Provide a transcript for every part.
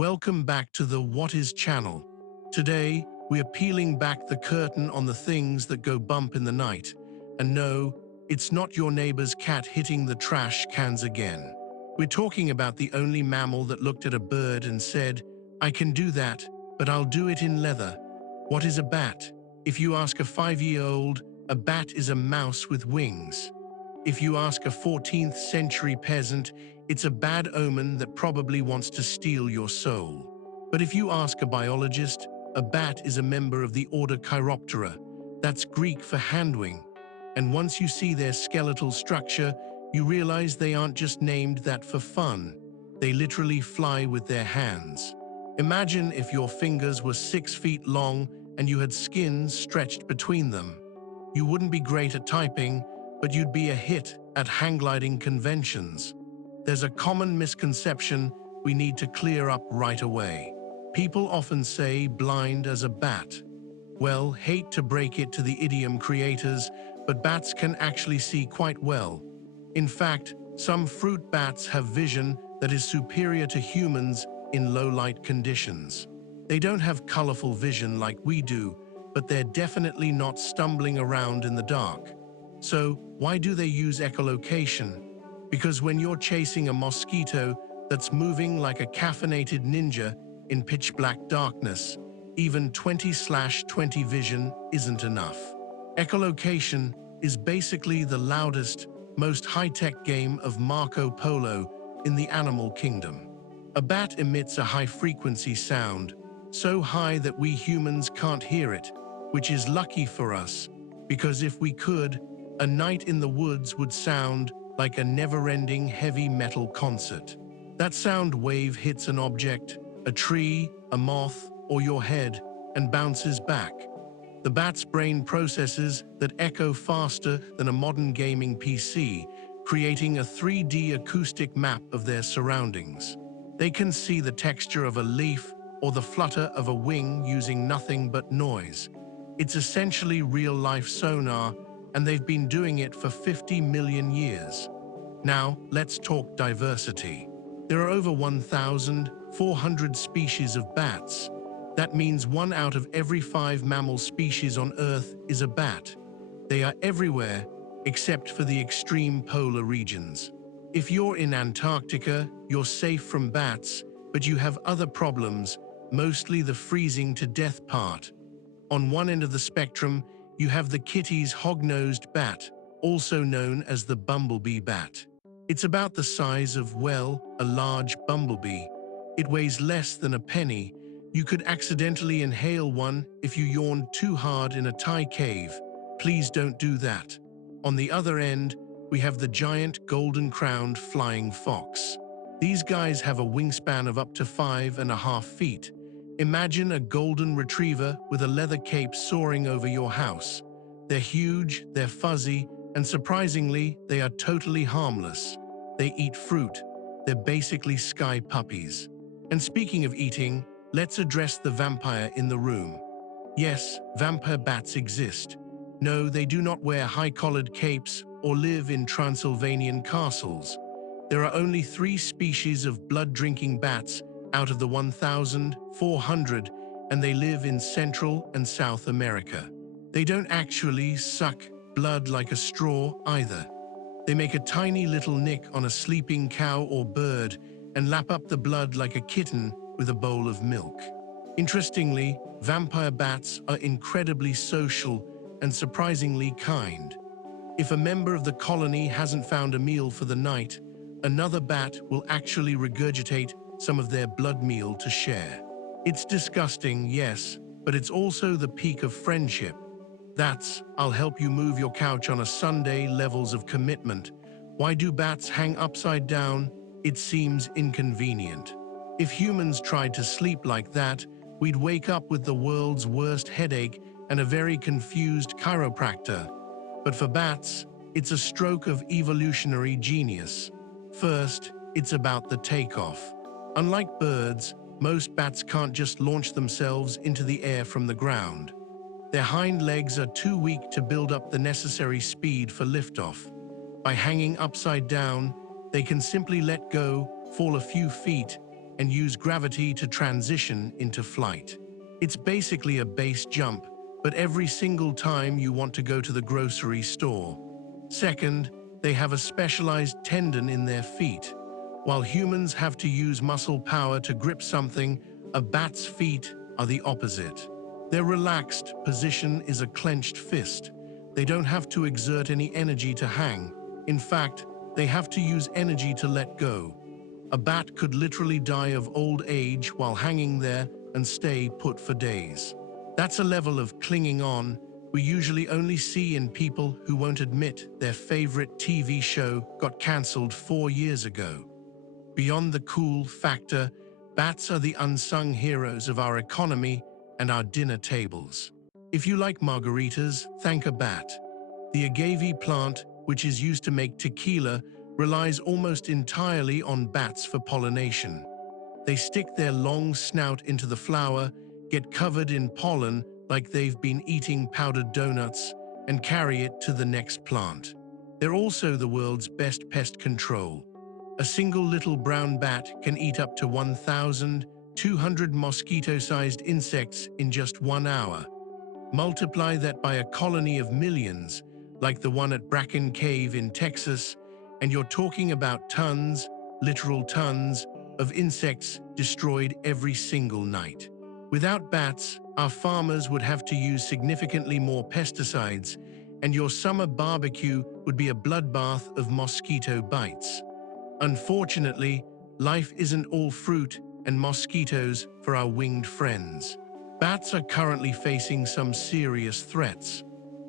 Welcome back to the What Is channel. Today, we are peeling back the curtain on the things that go bump in the night. And no, it's not your neighbor's cat hitting the trash cans again. We're talking about the only mammal that looked at a bird and said, "I can do that, but I'll do it in leather." What is a bat? If you ask a 5-year-old, a bat is a mouse with wings. If you ask a 14th century peasant, it's a bad omen that probably wants to steal your soul. But if you ask a biologist, a bat is a member of the order Chiroptera. That's Greek for handwing. And once you see their skeletal structure, you realize they aren't just named that for fun. They literally fly with their hands. Imagine if your fingers were 6 feet long and you had skin stretched between them. You wouldn't be great at typing, but you'd be a hit at hang gliding conventions. There's a common misconception we need to clear up right away. People often say blind as a bat. Well, hate to break it to the idiom creators, but bats can actually see quite well. In fact, some fruit bats have vision that is superior to humans in low-light conditions. They don't have colorful vision like we do, but they're definitely not stumbling around in the dark. So, why do they use echolocation? Because when you're chasing a mosquito that's moving like a caffeinated ninja in pitch-black darkness, even 20/20 vision isn't enough. Echolocation is basically the loudest, most high-tech game of Marco Polo in the animal kingdom. A bat emits a high-frequency sound, so high that we humans can't hear it, which is lucky for us, because if we could, a night in the woods would sound like a never-ending heavy metal concert. That sound wave hits an object, a tree, a moth, or your head, and bounces back. The bat's brain processes that echo faster than a modern gaming PC, creating a 3D acoustic map of their surroundings. They can see the texture of a leaf or the flutter of a wing using nothing but noise. It's essentially real-life sonar, and they've been doing it for 50 million years. Now, let's talk diversity. There are over 1,400 species of bats. That means 1 out of every 5 mammal species on Earth is a bat. They are everywhere, except for the extreme polar regions. If you're in Antarctica, you're safe from bats, but you have other problems, mostly the freezing to death part. On one end of the spectrum, you have the Kitti's hog-nosed bat, also known as the bumblebee bat. It's about the size of, well, a large bumblebee. It weighs less than a penny. You could accidentally inhale one if you yawned too hard in a Thai cave. Please don't do that. On the other end, we have the giant golden-crowned flying fox. These guys have a wingspan of up to 5.5 feet. Imagine a golden retriever with a leather cape soaring over your house. They're huge, they're fuzzy, and surprisingly, they are totally harmless. They eat fruit. They're basically sky puppies. And speaking of eating, let's address the vampire in the room. Yes, vampire bats exist. No, they do not wear high-collared capes or live in Transylvanian castles. There are only 3 species of blood-drinking bats out of the 1,400, and they live in Central and South America. They don't actually suck blood like a straw either. They make a tiny little nick on a sleeping cow or bird and lap up the blood like a kitten with a bowl of milk. Interestingly, vampire bats are incredibly social and surprisingly kind. If a member of the colony hasn't found a meal for the night, another bat will actually regurgitate some of their blood meal to share. It's disgusting, yes, but it's also the peak of friendship. That's, "I'll help you move your couch on a Sunday" levels of commitment. Why do bats hang upside down? It seems inconvenient. If humans tried to sleep like that, we'd wake up with the world's worst headache and a very confused chiropractor. But for bats, it's a stroke of evolutionary genius. First, it's about the takeoff. Unlike birds, most bats can't just launch themselves into the air from the ground. Their hind legs are too weak to build up the necessary speed for liftoff. By hanging upside down, they can simply let go, fall a few feet, and use gravity to transition into flight. It's basically a base jump, but every single time you want to go to the grocery store. Second, they have a specialized tendon in their feet. While humans have to use muscle power to grip something, a bat's feet are the opposite. Their relaxed position is a clenched fist. They don't have to exert any energy to hang. In fact, they have to use energy to let go. A bat could literally die of old age while hanging there and stay put for days. That's a level of clinging on we usually only see in people who won't admit their favorite TV show got cancelled 4 years ago. Beyond the cool factor, bats are the unsung heroes of our economy and our dinner tables. If you like margaritas, thank a bat. The agave plant, which is used to make tequila, relies almost entirely on bats for pollination. They stick their long snout into the flower, get covered in pollen like they've been eating powdered donuts, and carry it to the next plant. They're also the world's best pest control. A single little brown bat can eat up to 1,200 mosquito-sized insects in just 1 hour. Multiply that by a colony of millions, like the one at Bracken Cave in Texas, and you're talking about tons, literal tons, of insects destroyed every single night. Without bats, our farmers would have to use significantly more pesticides, and your summer barbecue would be a bloodbath of mosquito bites. Unfortunately, life isn't all fruit and mosquitoes for our winged friends. Bats are currently facing some serious threats.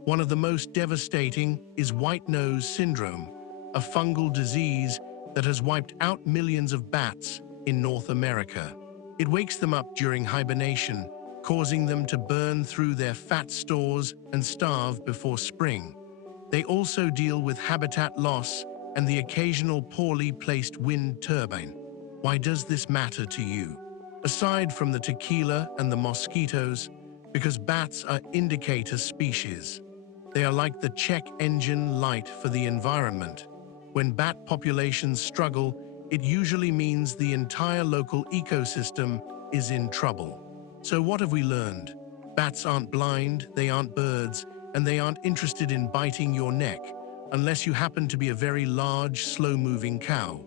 One of the most devastating is white nose syndrome, a fungal disease that has wiped out millions of bats in North America. It wakes them up during hibernation, causing them to burn through their fat stores and starve before spring. They also deal with habitat loss and the occasional poorly placed wind turbine. Why does this matter to you? Aside from the tequila and the mosquitoes, because bats are indicator species. They are like the check engine light for the environment. When bat populations struggle, it usually means the entire local ecosystem is in trouble. So what have we learned? Bats aren't blind, they aren't birds, and they aren't interested in biting your neck, unless you happen to be a very large, slow-moving cow.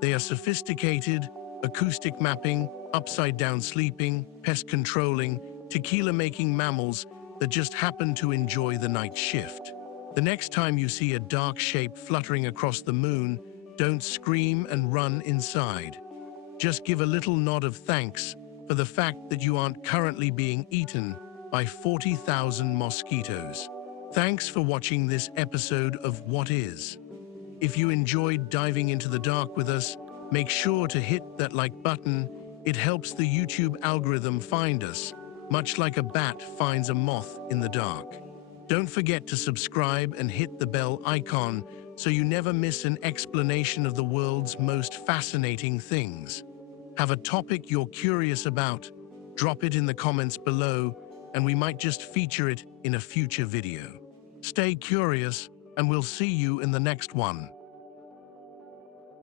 They are sophisticated, acoustic mapping, upside-down sleeping, pest controlling, tequila-making mammals that just happen to enjoy the night shift. The next time you see a dark shape fluttering across the moon, don't scream and run inside. Just give a little nod of thanks for the fact that you aren't currently being eaten by 40,000 mosquitoes. Thanks for watching this episode of What Is. If you enjoyed diving into the dark with us, make sure to hit that like button. It helps the YouTube algorithm find us, much like a bat finds a moth in the dark. Don't forget to subscribe and hit the bell icon so you never miss an explanation of the world's most fascinating things. Have a topic you're curious about? Drop it in the comments below, and we might just feature it in a future video. Stay curious, and we'll see you in the next one.